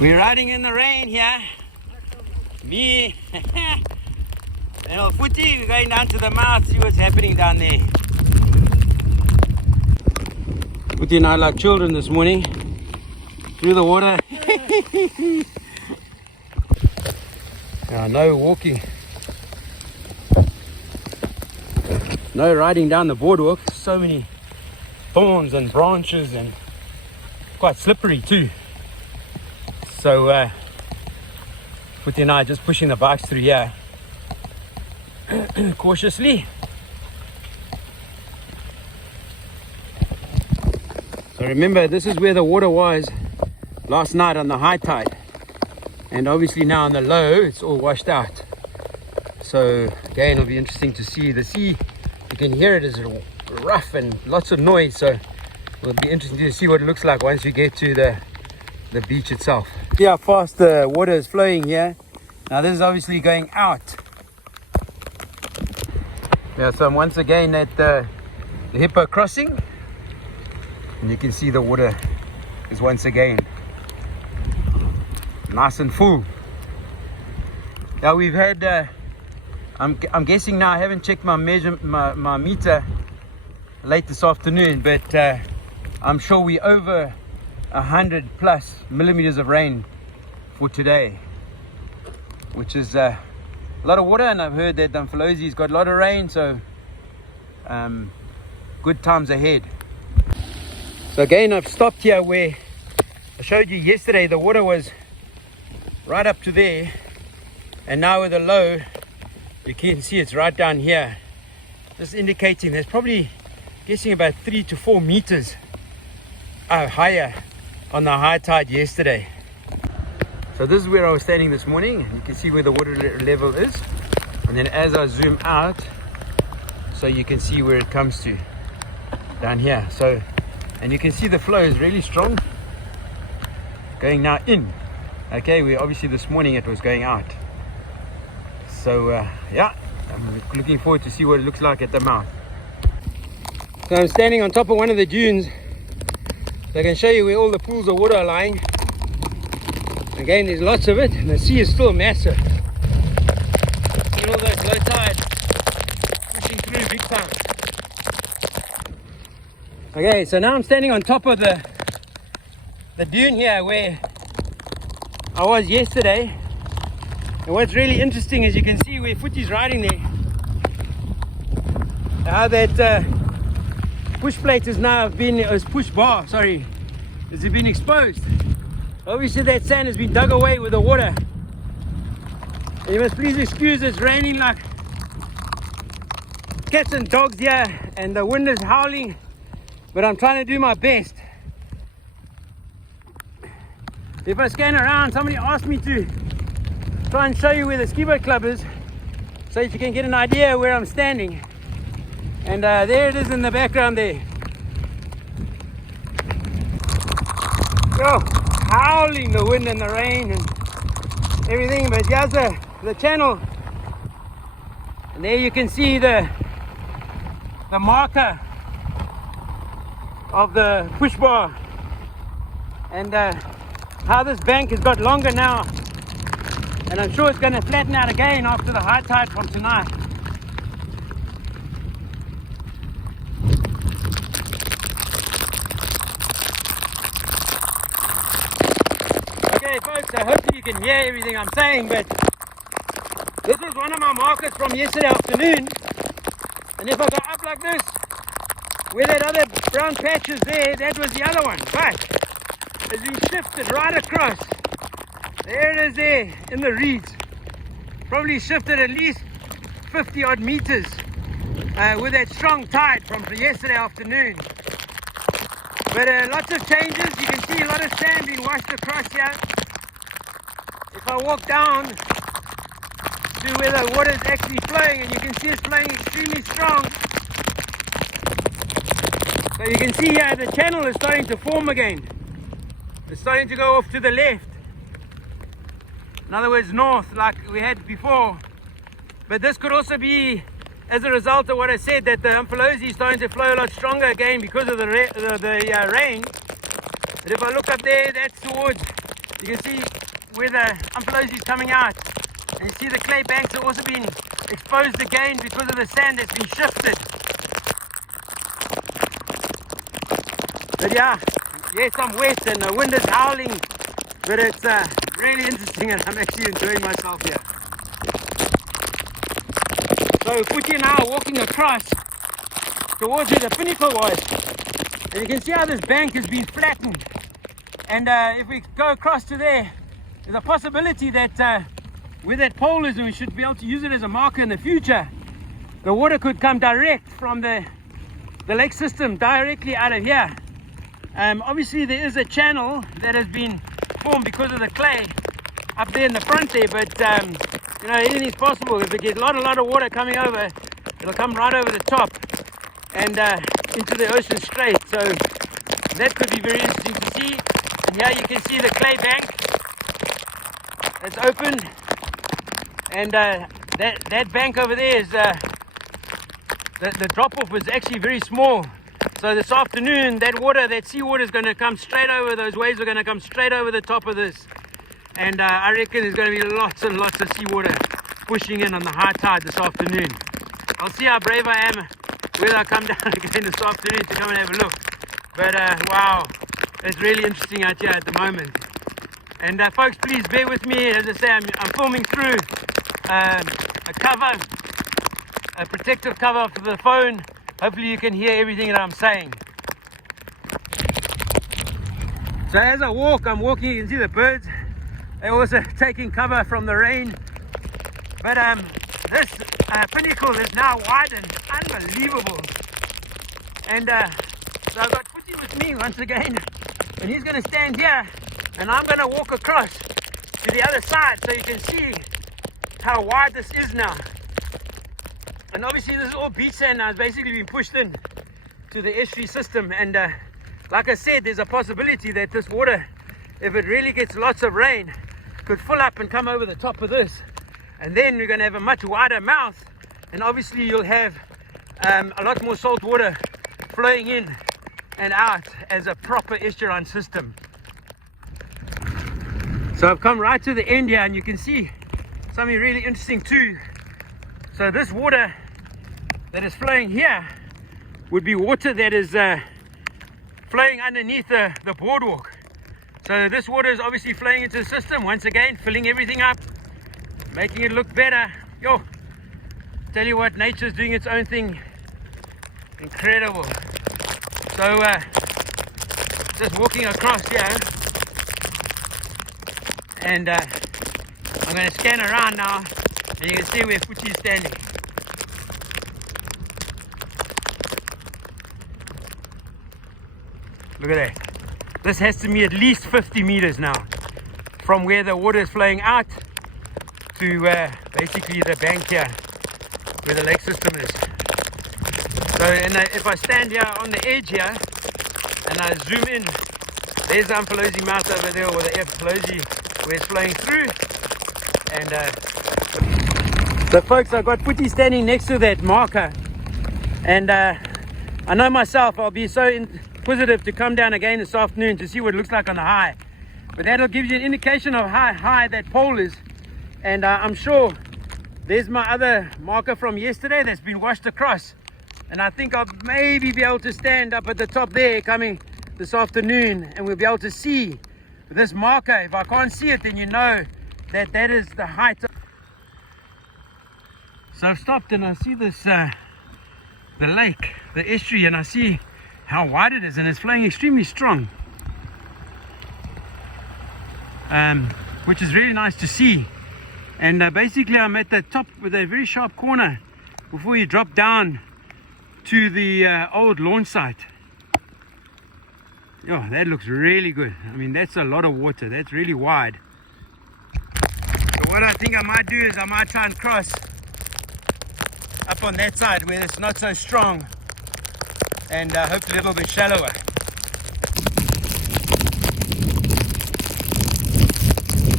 We're riding in the rain here. Me and old Footy, we're going down to the mouth, see what's happening down there. Footy and I like children this morning. Through the water. No walking. No riding down the boardwalk. So many thorns and branches and quite slippery too. So Footy and I are just pushing the bikes through here cautiously. So remember, this is where the water was last night on the high tide, and obviously now on the low it's all washed out. So again, it'll be interesting to see the sea. You can hear it is rough and lots of noise, so it'll be interesting to see what it looks like once you get to the beach itself. See how fast the water is flowing here. Now this is obviously going out. Yeah, so I'm once again at the Hippo crossing, and you can see the water is once again nice and full. Now we've had I'm guessing now, I haven't checked my meter late this afternoon, but I'm sure we over 100+ millimeters of rain for today, which is a lot of water. And I've heard that Umfolozi's got a lot of rain, so good times ahead. So again, I've stopped here where I showed you yesterday the water was right up to there, and now with the low you can see it's right down here, just indicating there's probably, guessing, about 3 to 4 meters higher on the high tide yesterday. So this is where I was standing this morning. You can see where the water level is, and then as I zoom out, so you can see where it comes to down here. So, and you can see the flow is really strong, going now in. Okay, we obviously this morning it was going out. So yeah, I'm looking forward to see what it looks like at the mouth. So I'm standing on top of one of the dunes, so I can show you where all the pools of water are lying. Again, there's lots of it, and the sea is still massive. See all those low tide pushing through big time. Okay, so now I'm standing on top of the dune here where I was yesterday. And what's really interesting is you can see where Footy's riding there, how that push plate has now been, push bar, sorry, has been exposed. Obviously that sand has been dug away with the water. And you must please excuse, it's raining like cats and dogs here, and the wind is howling, but I'm trying to do my best. If I scan around, somebody asked me to try and show you where the ski boat club is, so that you can get an idea where I'm standing. And there it is in the background there. Oh, howling the wind and the rain and everything, but here's the channel. And there you can see the marker of the push bar, and how this bank has got longer now. And I'm sure it's going to flatten out again after the high tide from tonight. Okay folks, I hope you can hear everything I'm saying, but this is one of my markers from yesterday afternoon. And if I go up like this, where that other brown patch is there, that was the other one. But it's been shifted right across. There it is there in the reeds. Probably shifted at least 50 odd meters with that strong tide from yesterday afternoon. But lots of changes. You can see a lot of sand being washed across here. If I walk down to where the water is actually flowing, and you can see it's flowing extremely strong. So you can see here the channel is starting to form again. It's starting to go off to the left. In other words, north, like we had before. But this could also be as a result of what I said, that the Umfolozi is starting to flow a lot stronger again because of the rain. But if I look up there, that's towards You can see where the umphalosi is coming out. And you see the clay banks are also being exposed again because of the sand that's been shifted. But yeah, yes, I'm wet and the wind is howling, but it's really interesting and I'm actually enjoying myself here. So Fuji and I are walking across towards where the pinnacle was, and you can see how this bank has been flattened. And if we go across to there, there's a possibility that where that pole is, and we should be able to use it as a marker in the future, the water could come direct from the lake system directly out of here. Obviously there is a channel that has been formed because of the clay up there in the front there, but you know, anything's possible. If we get a lot of water coming over, it'll come right over the top and into the ocean straight. So that could be very interesting to see. And here you can see the clay bank that's open, and that bank over there is the drop off was actually very small. So this afternoon, that water, that seawater is going to come straight over, those waves are going to come straight over the top of this. And I reckon there's going to be lots and lots of seawater pushing in on the high tide this afternoon. I'll see how brave I am, whether I come down again this afternoon to come and have a look. But wow, it's really interesting out here at the moment. And folks, please bear with me. As I say, I'm filming through a cover, a protective cover for the phone. Hopefully you can hear everything that I'm saying. So as I walk, I'm walking, you can see the birds. They're also taking cover from the rain. But this pinnacle is now widened, unbelievable. And so I've got Fuji with me once again, and he's going to stand here, and I'm going to walk across to the other side so you can see how wide this is now. And obviously this is all beach sand now. It's basically been pushed in to the estuary system, and like I said, there's a possibility that this water, if it really gets lots of rain, could fill up and come over the top of this, and then we're going to have a much wider mouth, and obviously you'll have a lot more salt water flowing in and out as a proper estuarine system. So I've come right to the end here, and you can see something really interesting too. So this water that is flowing here would be water that is flowing underneath the boardwalk. So this water is obviously flowing into the system, once again filling everything up, making it look better. Yo, tell you what, nature's doing its own thing. Incredible. So just walking across here, and I'm going to scan around now, and you can see where Fuji is standing. Look at that. This has to be at least 50 meters now from where the water is flowing out to basically the bank here where the lake system is. So if I stand here on the edge here and I zoom in, there's the umphalosi mouth over there, or the umphalosi where it's flowing through. And so folks, I've got Fuji standing next to that marker, and I know myself I'll be so inquisitive to come down again this afternoon to see what it looks like on the high, but that'll give you an indication of how high that pole is. And I'm sure there's my other marker from yesterday that's been washed across, and I think I'll maybe be able to stand up at the top there coming this afternoon, and we'll be able to see this marker. If I can't see it, then you know that that is the height. So I've stopped and I see this the lake, the estuary, and I see how wide it is, and it's flowing extremely strong, which is really nice to see. And basically I'm at the top with a very sharp corner before you drop down to the old launch site. Oh, that looks really good. I mean, that's a lot of water. That's really wide. So what I think I might do is I might try and cross up on that side where it's not so strong, and hopefully a little bit shallower.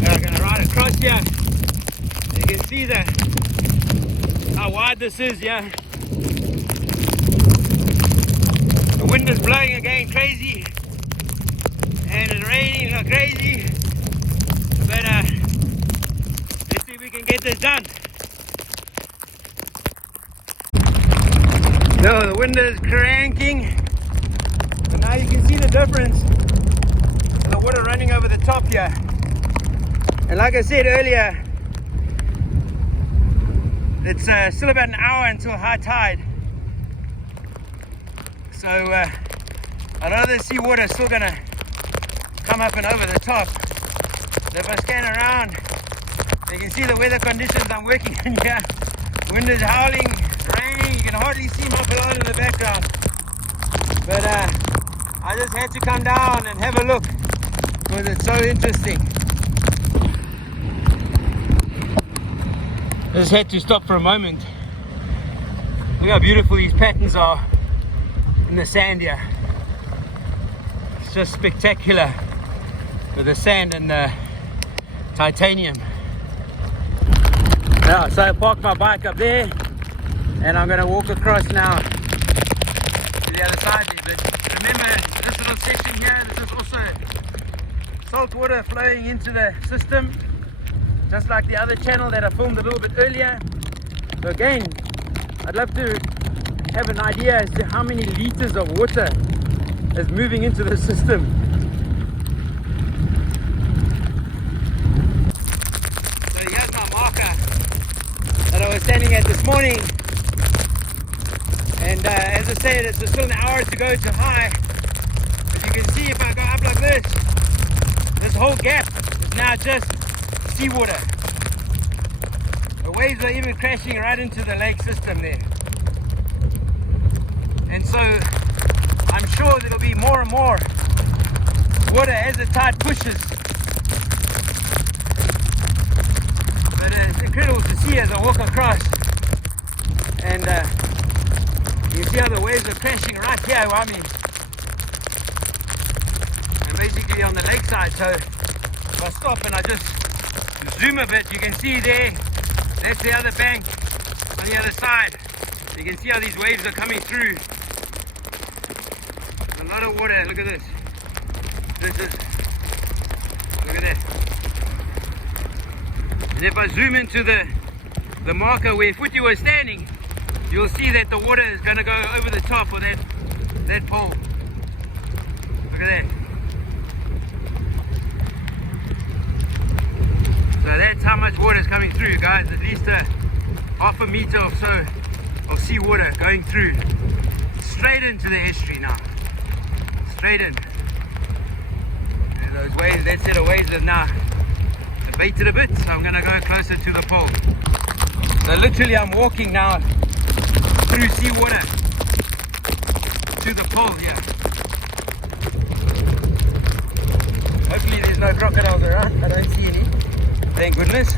And I'm going to ride across here. You can see how wide this is, yeah. The wind is blowing again crazy, and it's raining like crazy. But let's see if we can get this done. So the wind is cranking, and now you can see the difference in the water running over the top here. And like I said earlier, it's still about an hour until high tide. So a lot of the seawater is still gonna come up and over the top. So if I scan around, you can see the weather conditions I'm working in here. Wind is howling, raining, you can hardly see my pylon in the background. But I just had to come down and have a look because it's so interesting. I just had to stop for a moment. Look how beautiful these patterns are in the sand here. It's just spectacular with the sand and the titanium. Now, so I parked my bike up there and I'm going to walk across now to the other side. But remember, this little section here, this is also salt water flowing into the system, just like the other channel that I filmed a little bit earlier. So again, I'd love to have an idea as to how many liters of water is moving into the system. So here's my marker that I was standing at this morning. And as I said, it's still an hour to go to high. But you can see if I go up like this whole gap is now just seawater. The waves are even crashing right into the lake system there. And so I'm sure there'll be more and more water as the tide pushes. But it's incredible to see as I walk across. And you see how the waves are crashing right here around me. I'm basically on the lakeside, so if I stop and I just zoom a bit, you can see there, that's the other bank on the other side. You can see how these waves are coming through. A lot of water, look at this. Look at that. And if I zoom into the marker where Footy was standing, you'll see that the water is going to go over the top of that pole. Look at that. So that's how much water is coming through, guys. At least a half a meter or so of seawater going through. Straight into the estuary now. Straight in. And those waves, that set of waves are now debated a bit, so I'm going to go closer to the pole. So literally I'm walking now through seawater to the pole here. Hopefully there's no crocodiles around. I don't see any. Thank goodness.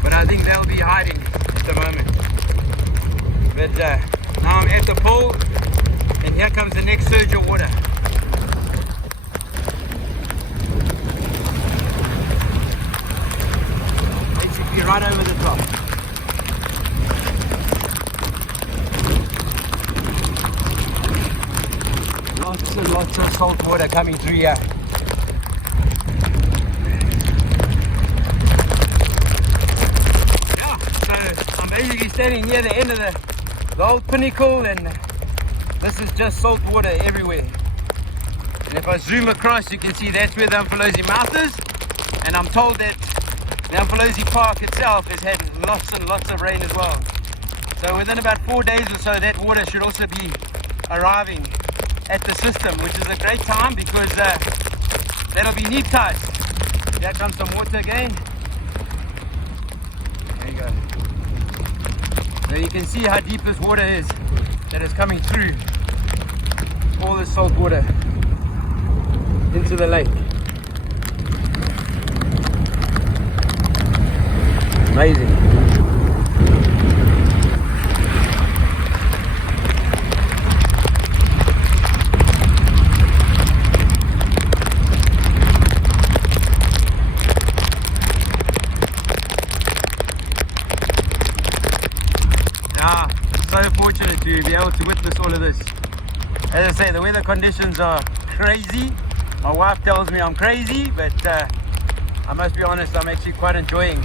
But I think they'll be hiding at the moment. But now I'm at the pole and here comes the next surge of water. Basically right over the top. Lots and lots of salt water coming through here. Basically standing near the end of the old pinnacle, and this is just salt water everywhere. And if I zoom across, you can see that's where the Umfolozi mouth is, and I'm told that the Umfolozi Park itself has had lots and lots of rain as well. So within about 4 days or so, that water should also be arriving at the system, which is a great time because that'll be neap tides. Here comes some water again. There you go. So you can see how deep this water is that is coming through all this salt water into the lake. Amazing. Fortunate to be able to witness all of this. As I say, the weather conditions are crazy. My wife tells me I'm crazy, but I must be honest, I'm actually quite enjoying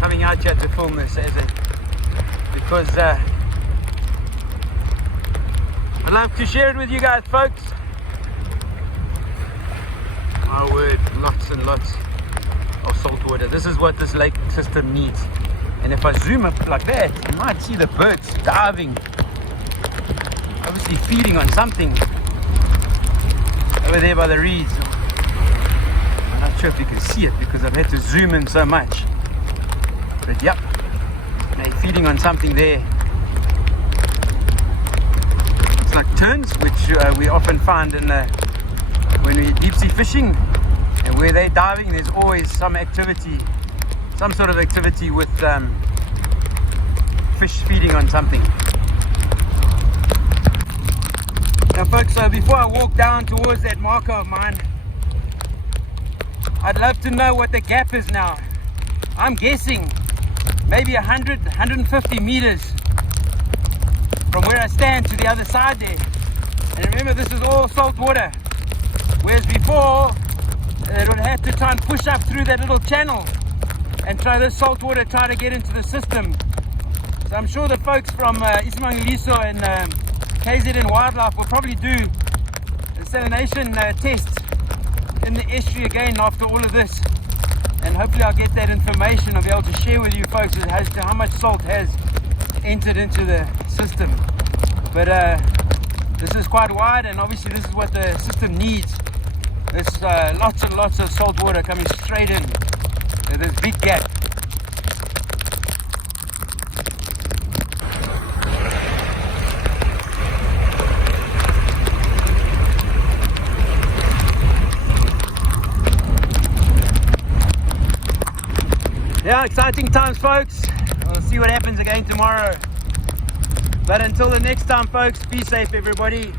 coming out here to film this because I'd love to share it with you guys, folks. My word, lots and lots of salt water. This is what this lake system needs. And if I zoom up like that, you might see the birds diving, obviously feeding on something over there by the reeds. I'm not sure if you can see it because I've had to zoom in so much. But yep, they're feeding on something there. It's like terns, which we often find in when we're deep sea fishing, and where they're diving, there's always some activity, some sort of activity with fish feeding on something. Now folks, so before I walk down towards that marker of mine, I'd love to know what the gap is now. I'm guessing maybe 100, 150 meters from where I stand to the other side there. And remember, this is all salt water. Whereas before, it would have to try and push up through that little channel and try this salt water try to get into the system. So I'm sure the folks from Lucia and KZN Wildlife will probably do a salination test in the estuary again after all of this. And hopefully I'll get that information. I'll be able to share with you folks as to how much salt has entered into the system. But this is quite wide, and obviously this is what the system needs. There's lots and lots of salt water coming straight in. So there's a big gap. Yeah, exciting times, folks. We'll see what happens again tomorrow. But until the next time, folks, be safe, everybody.